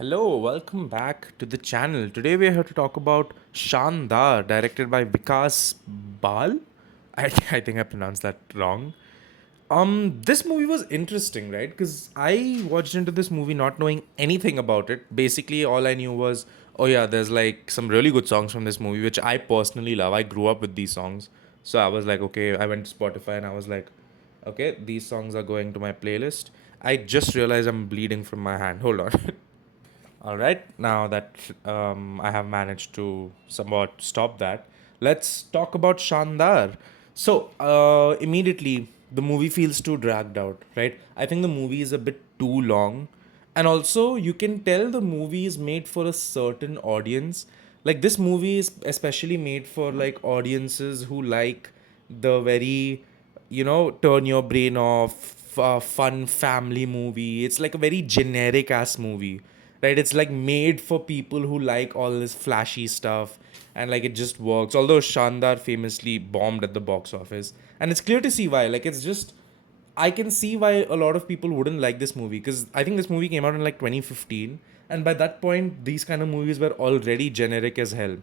Hello, welcome back to the channel. Today we are here to talk about Shaandaar, directed by Vikas Bal. I think I pronounced that wrong. This movie was interesting, right? Because I watched into this movie not knowing anything about it. Basically, all I knew was, oh yeah, there's like some really good songs from this movie, which I personally love. I grew up with these songs, so I was like, okay. I went to Spotify and I was like, okay, these songs are going to my playlist. I just realized I'm bleeding from my hand. Hold on. All right, now that I have managed to somewhat stop that, let's talk about Shandar. So, immediately, the movie feels too dragged out, right? I think the movie is a bit too long. And also, you can tell the movie is made for a certain audience. Like, this movie is especially made for, like, audiences who like the very, turn your brain off, fun family movie. It's like a very generic ass movie, right? It's like made for people who like all this flashy stuff, and like it just works. Although Shandar famously bombed at the box office, and it's clear to see why. Like, it's just, I can see why a lot of people wouldn't like this movie, because I think this movie came out in like 2015, and by that point these kind of movies were already generic as hell.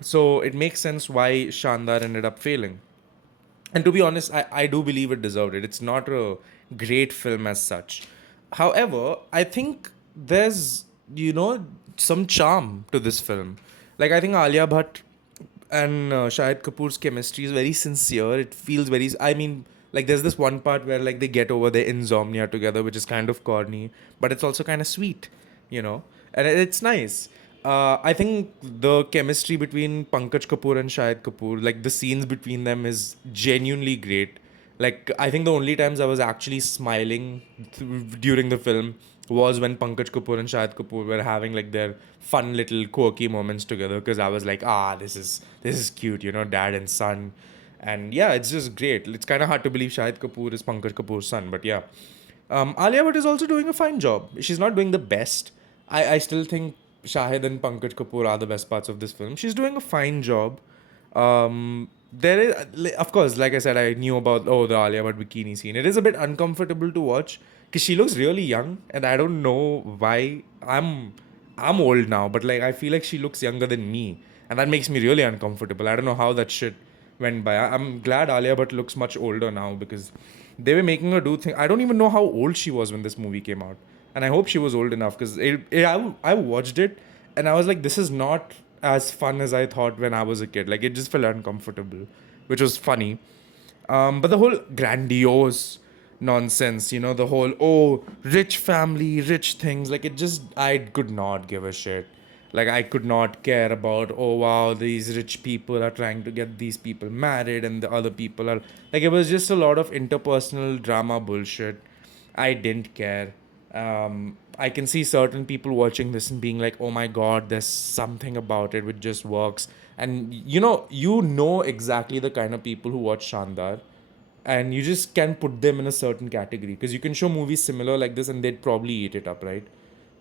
So it makes sense why Shandar ended up failing. And to be honest, I do believe it deserved it. It's not a great film as such. However, I think there's, some charm to this film. Like, I think Alia Bhatt and Shahid Kapoor's chemistry is very sincere. It feels very, I mean, like there's this one part where like they get over their insomnia together, which is kind of corny, but it's also kind of sweet, and it's nice. I think the chemistry between Pankaj Kapoor and Shahid Kapoor, like the scenes between them, is genuinely great. Like, I think the only times I was actually smiling during the film was when Pankaj Kapoor and Shahid Kapoor were having like their fun little quirky moments together. Because I was like, this is cute, dad and son, and yeah, it's just great. It's kind of hard to believe Shahid Kapoor is Pankaj Kapoor's son, but yeah. Alia Bhatt is also doing a fine job. She's not doing the best. I still think Shahid and Pankaj Kapoor are the best parts of this film. She's doing a fine job. There is, of course, like I said, I knew about the Alia Bhatt bikini scene. It is a bit uncomfortable to watch because she looks really young, and I don't know why. I'm old now, but like I feel like she looks younger than me, and that makes me really uncomfortable. I don't know how that shit went by. I'm glad Alia Bhatt looks much older now, because they were making her do things. I don't even know how old she was when this movie came out, and I hope she was old enough, because I watched it and I was like, this is not as fun as I thought when I was a kid. Like, it just felt uncomfortable, which was funny. But the whole grandiose nonsense, the whole, oh, rich family, rich things, like it just, I could not give a shit. Like, I could not care about, oh wow, these rich people are trying to get these people married and the other people are, like, it was just a lot of interpersonal drama bullshit. I didn't care. I can see certain people watching this and being like, "Oh my god, there's something about it which just works." And you know exactly the kind of people who watch Shandar, and you just can put them in a certain category, because you can show movies similar like this and they'd probably eat it up, right?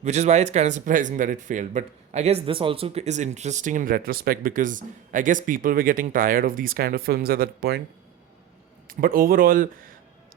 Which is why it's kind of surprising that it failed. But I guess this also is interesting in retrospect, because I guess people were getting tired of these kind of films at that point. But overall,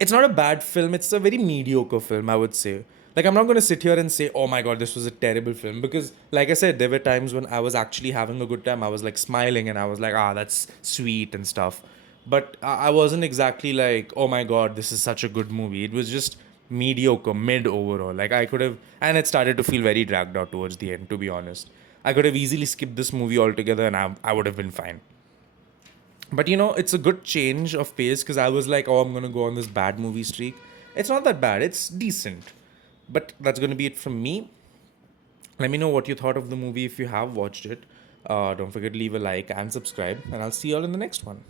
it's not a bad film. It's a very mediocre film, I would say. Like, I'm not going to sit here and say, oh my god, this was a terrible film. Because, like I said, there were times when I was actually having a good time. I was like smiling and I was like, that's sweet and stuff. But I wasn't exactly like, oh my god, this is such a good movie. It was just mediocre, mid overall. Like, I could have, and it started to feel very dragged out towards the end, to be honest. I could have easily skipped this movie altogether and I would have been fine. But it's a good change of pace, because I was like, oh, I'm gonna go on this bad movie streak. It's not that bad. It's decent. But that's gonna be it from me. Let me know what you thought of the movie if you have watched it. Don't forget to leave a like and subscribe, and I'll see you all in the next one.